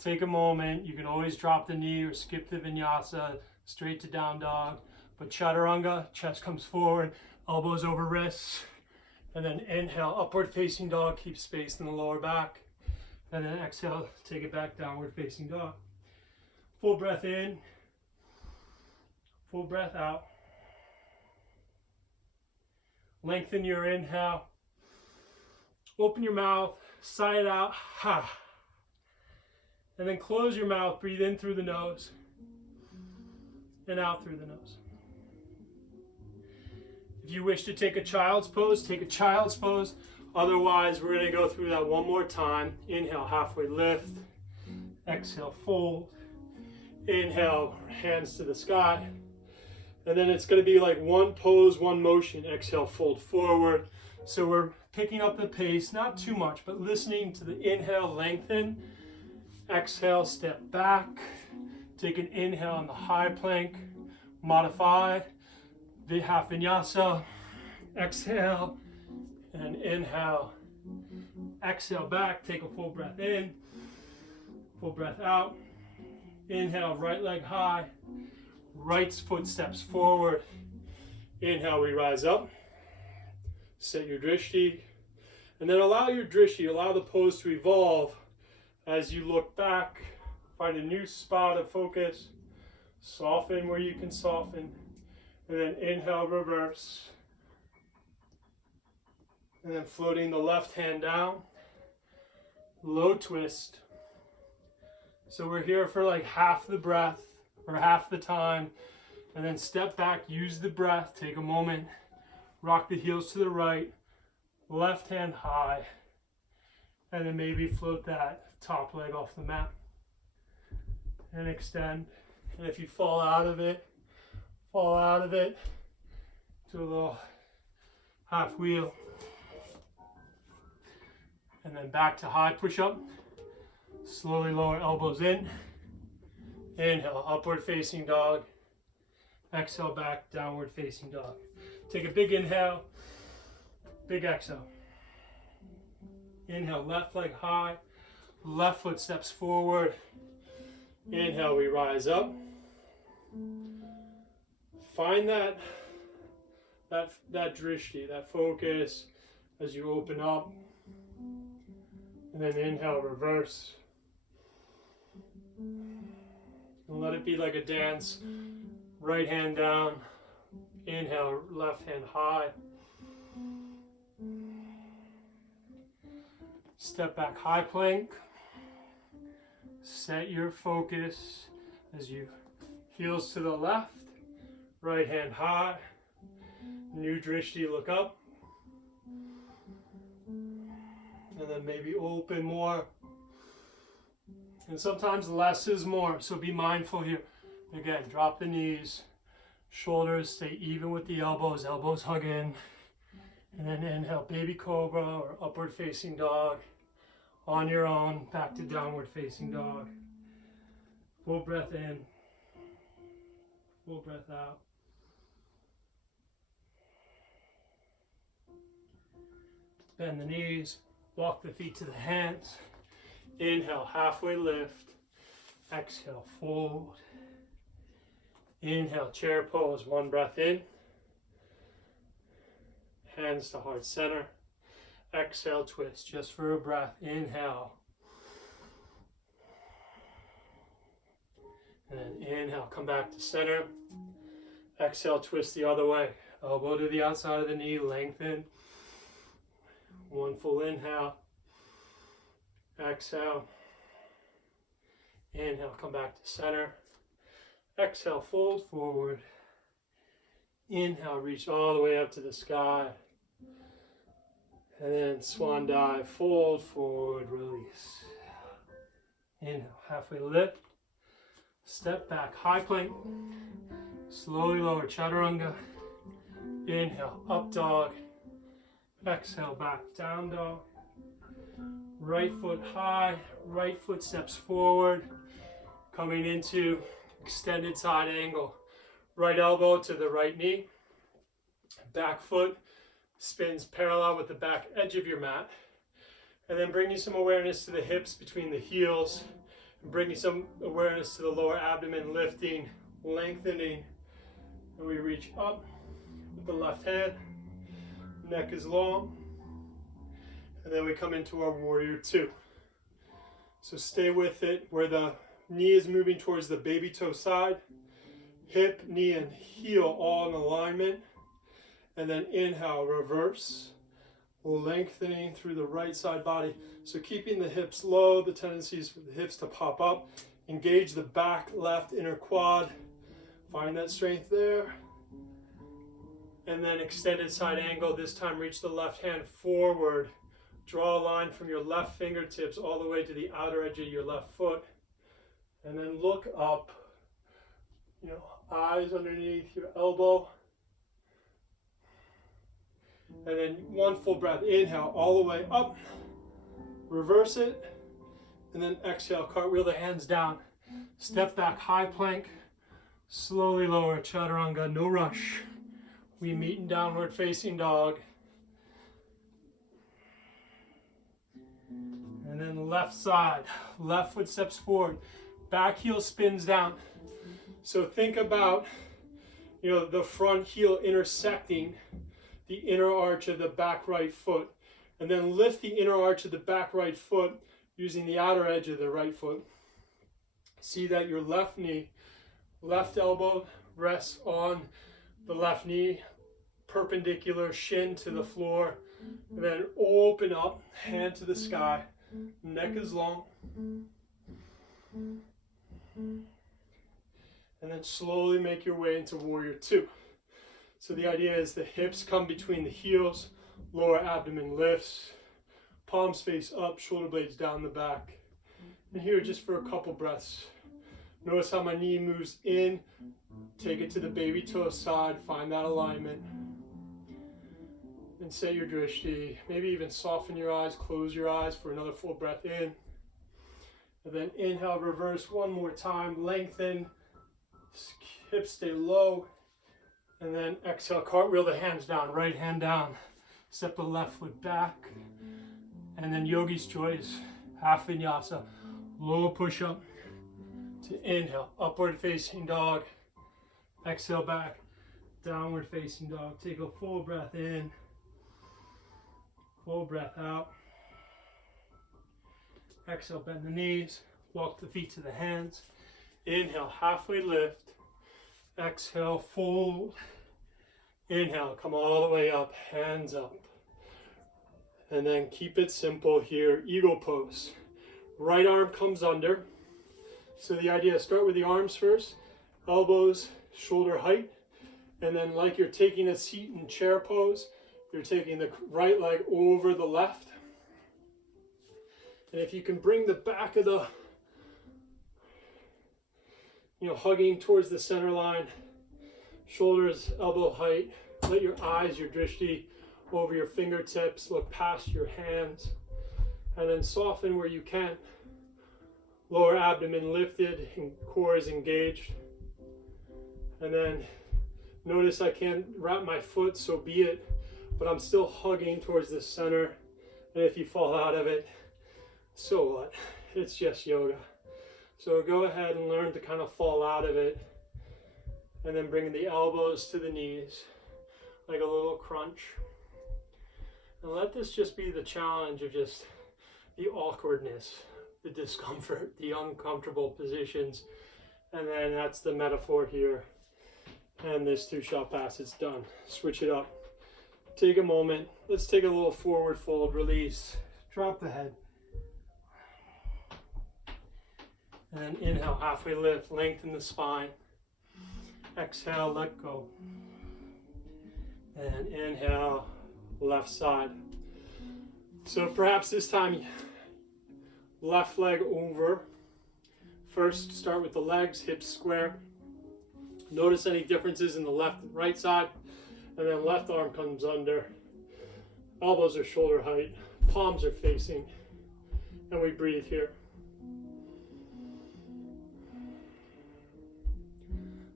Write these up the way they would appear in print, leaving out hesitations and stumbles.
take a moment. You can always drop the knee or skip the vinyasa straight to down dog. But chaturanga, chest comes forward, elbows over wrists. And then inhale, upward facing dog, keep space in the lower back. And then exhale, take it back, downward facing dog. Full breath in, full breath out. Lengthen your inhale. Open your mouth, sigh it out, ha. And then close your mouth, breathe in through the nose and out through the nose. If you wish to take a child's pose, take a child's pose. Otherwise, we're going to go through that one more time. Inhale, halfway lift. Exhale, fold. Inhale, hands to the sky. And then it's going to be like one pose, one motion. Exhale, fold forward. So we're picking up the pace, not too much, but listening to the inhale, lengthen. Exhale, step back. Take an inhale on the high plank. Modify. Half vinyasa. Exhale and inhale. Exhale back. Take a full breath in. Full breath out. Inhale, right leg high. Right foot steps forward. Inhale, we rise up. Set your drishti. And then allow your drishti, allow the pose to evolve as you look back. Find a new spot of focus. Soften where you can soften. And then inhale, reverse. And then floating the left hand down. Low twist. So we're here for like half the breath or half the time. And then step back, use the breath, take a moment. Rock the heels to the right. Left hand high. And then maybe float that top leg off the mat. And extend. And if you fall out of it to a little half wheel. And then back to high push-up. Slowly lower elbows in. Inhale, upward facing dog. Exhale back, downward facing dog. Take a big inhale, big exhale. Inhale, left leg high. Left foot steps forward. Inhale, we rise up. Find that drishti, that focus as you open up. And then inhale, reverse. And let it be like a dance. Right hand down. Inhale, left hand high. Step back, high plank. Set your focus as you heels to the left. Right hand high. New drishti, look up. And then maybe open more. And sometimes less is more, so be mindful here. Again, drop the knees, shoulders stay even with the elbows, elbows hug in. And then inhale, baby cobra or upward facing dog. On your own, back to downward facing dog. Full breath in, full breath out. Bend the knees, walk the feet to the hands. Inhale, halfway lift. Exhale, fold. Inhale, chair pose, one breath in. Hands to heart center. Exhale, twist, just for a breath. Inhale. And then inhale, come back to center. Exhale, twist the other way. Elbow to the outside of the knee, lengthen. One full inhale. Exhale. Inhale, come back to center. Exhale, fold forward. Inhale, reach all the way up to the sky. And then swan dive, fold forward, release. Inhale, halfway lift. Step back, high plank. Slowly lower, chaturanga. Inhale, up dog. Exhale, back, down dog. Right foot high, right foot steps forward. Coming into extended side angle. Right elbow to the right knee. Back foot spins parallel with the back edge of your mat. And then bringing some awareness to the hips between the heels Bringing some awareness to the lower abdomen, lifting, lengthening, and we reach up with the left hand, neck is long, and then we come into our warrior two. So stay with it where the knee is moving towards the baby toe side, hip, knee, and heel all in alignment, and then inhale, reverse, lengthening through the right side body. So keeping the hips low, the tendency is for the hips to pop up. Engage the back left inner quad. Find that strength there. And then extended side angle. This time reach the left hand forward. Draw a line from your left fingertips all the way to the outer edge of your left foot. And then look up. Eyes underneath your elbow. And then one full breath. Inhale all the way up. Reverse it. And then exhale, cartwheel the hands down. Step back, high plank. Slowly lower, chaturanga, no rush. We meet in downward facing dog. And then left side. Left foot steps forward. Back heel spins down. So think about, the front heel intersecting the inner arch of the back right foot, and then lift the inner arch of the back right foot using the outer edge of the right foot. See that your left knee, left elbow rests on the left knee, perpendicular, shin to the floor, and then open up, hand to the sky, neck is long, and then slowly make your way into warrior two. So the idea is the hips come between the heels, lower abdomen lifts, palms face up, shoulder blades down the back. And here just for a couple breaths. Notice how my knee moves in, take it to the baby toe side, find that alignment. And set your drishti. Maybe even soften your eyes, close your eyes for another full breath in. And then inhale, reverse one more time, lengthen, hips stay low. And then exhale, cartwheel the hands down, right hand down. Step the left foot back. And then yogi's choice, half vinyasa, low push up to inhale, upward facing dog. Exhale back, downward facing dog. Take a full breath in, full breath out. Exhale, bend the knees, walk the feet to the hands. Inhale, halfway lift. Exhale, fold. Inhale, come all the way up, hands up. And then keep it simple here, eagle pose. Right arm comes under. So the idea is start with the arms first, elbows, shoulder height. And then like you're taking a seat in chair pose, you're taking the right leg over the left. And if you can bring the back of the hugging towards the center line, shoulders, elbow height. Let your eyes, your drishti, over your fingertips, look past your hands, and then soften where you can. Lower abdomen lifted and core is engaged. And then notice I can't wrap my foot, so be it, but I'm still hugging towards the center. And if you fall out of it, so what? It's just yoga. So go ahead and learn to kind of fall out of it. And then bring the elbows to the knees, like a little crunch. And let this just be the challenge of just the awkwardness, the discomfort, the uncomfortable positions. And then that's the metaphor here. And this too shall pass, it's done. Switch it up. Take a moment. Let's take a little forward fold, release. Drop the head. And then inhale, halfway lift, lengthen the spine. Exhale, let go. And inhale, left side. So perhaps this time, left leg over. First, start with the legs, hips square. Notice any differences in the left and right side. And then left arm comes under. Elbows are shoulder height. Palms are facing. And we breathe here.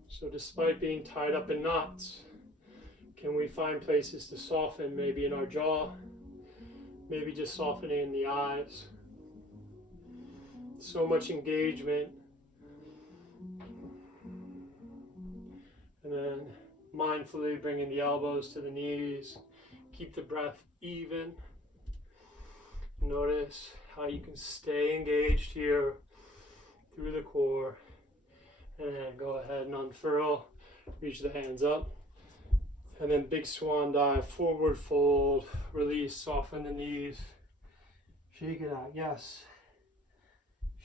So despite being tied up in knots, can we find places to soften, maybe in our jaw, maybe just softening in the eyes. So much engagement. And then mindfully bringing the elbows to the knees. Keep the breath even. Notice how you can stay engaged here through the core. And then go ahead and unfurl. Reach the hands up. And then big swan dive, forward fold, release, soften the knees. Shake it out, yes.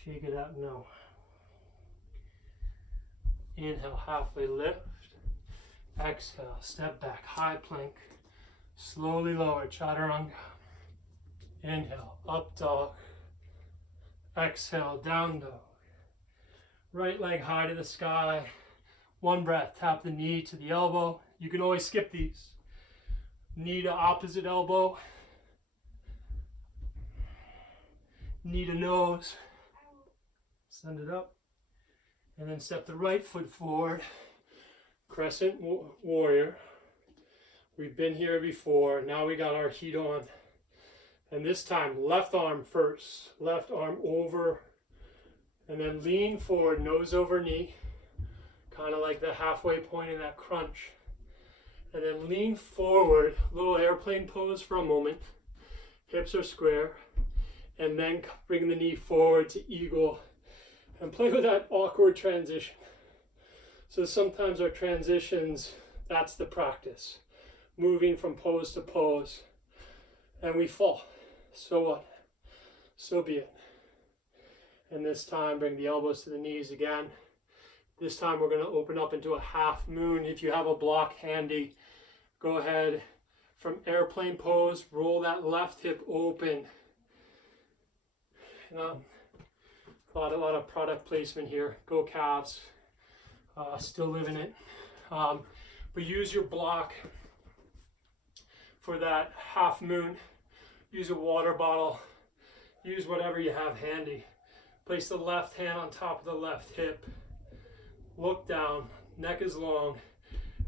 Shake it out, no. Inhale, halfway lift. Exhale, step back, high plank. Slowly lower, chaturanga. Inhale, up dog. Exhale, down dog. Right leg high to the sky. One breath, tap the knee to the elbow. You can always skip these. Knee to opposite elbow. Knee to nose. Send it up. And then step the right foot forward. Crescent warrior. We've been here before. Now we got our heat on. And this time, left arm first. Left arm over. And then lean forward, nose over knee. Kind of like the halfway point in that crunch. And then lean forward, little airplane pose for a moment. Hips are square. And then bring the knee forward to eagle. And play with that awkward transition. So sometimes our transitions, that's the practice. Moving from pose to pose. And we fall. So what? So be it. And this time, bring the elbows to the knees again. This time we're going to open up into a half moon. If you have a block handy, go ahead from airplane pose, roll that left hip open. A lot of product placement here. Go calves. Still living it. But use your block for that half moon. Use a water bottle. Use whatever you have handy. Place the left hand on top of the left hip. Look down, neck is long,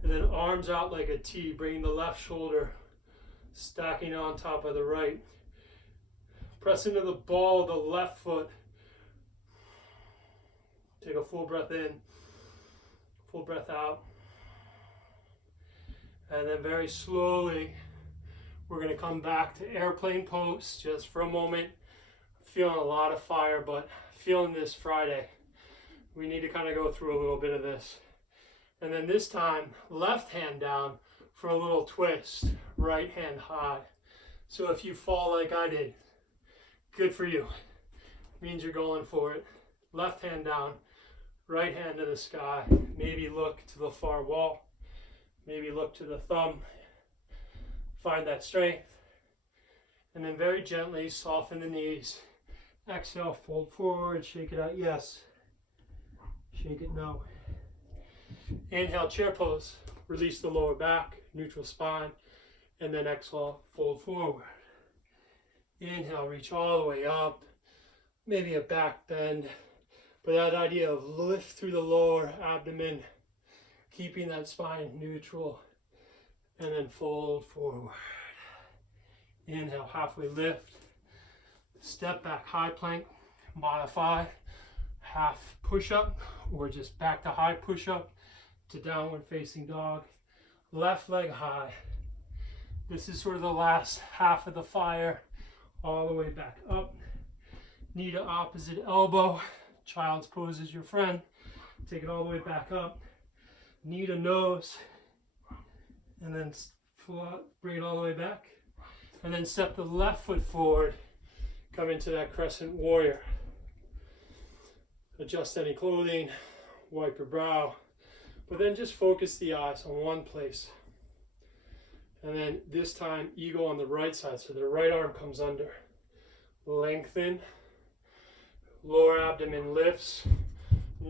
and then arms out like a T, bringing the left shoulder, stacking on top of the right. Press into the ball of the left foot. Take a full breath in, full breath out. And then very slowly, we're going to come back to airplane pose just for a moment. Feeling a lot of fire, but feeling this Friday. We need to kind of go through a little bit of this. And then this time, left hand down for a little twist, right hand high. So if you fall like I did, good for you. Means you're going for it. Left hand down, right hand to the sky. Maybe look to the far wall. Maybe look to the thumb. Find that strength. And then very gently soften the knees. Exhale, fold forward, shake it out, yes. Shake it, no. Inhale, chair pose. Release the lower back, neutral spine. And then exhale, fold forward. Inhale, reach all the way up. Maybe a back bend. But that idea of lift through the lower abdomen, keeping that spine neutral. And then fold forward. Inhale, halfway lift. Step back, high plank. Modify. Half push-up or just back to high push-up to downward facing dog. Left leg high. This is sort of the last half of the fire. All the way back up. Knee to opposite elbow. Child's pose is your friend. Take it all the way back up. Knee to nose. And then bring it all the way back. And then step the left foot forward. Come into that crescent warrior. Adjust any clothing, wipe your brow, but then just focus the eyes on one place. And then this time, eagle on the right side, so the right arm comes under. Lengthen, lower abdomen lifts,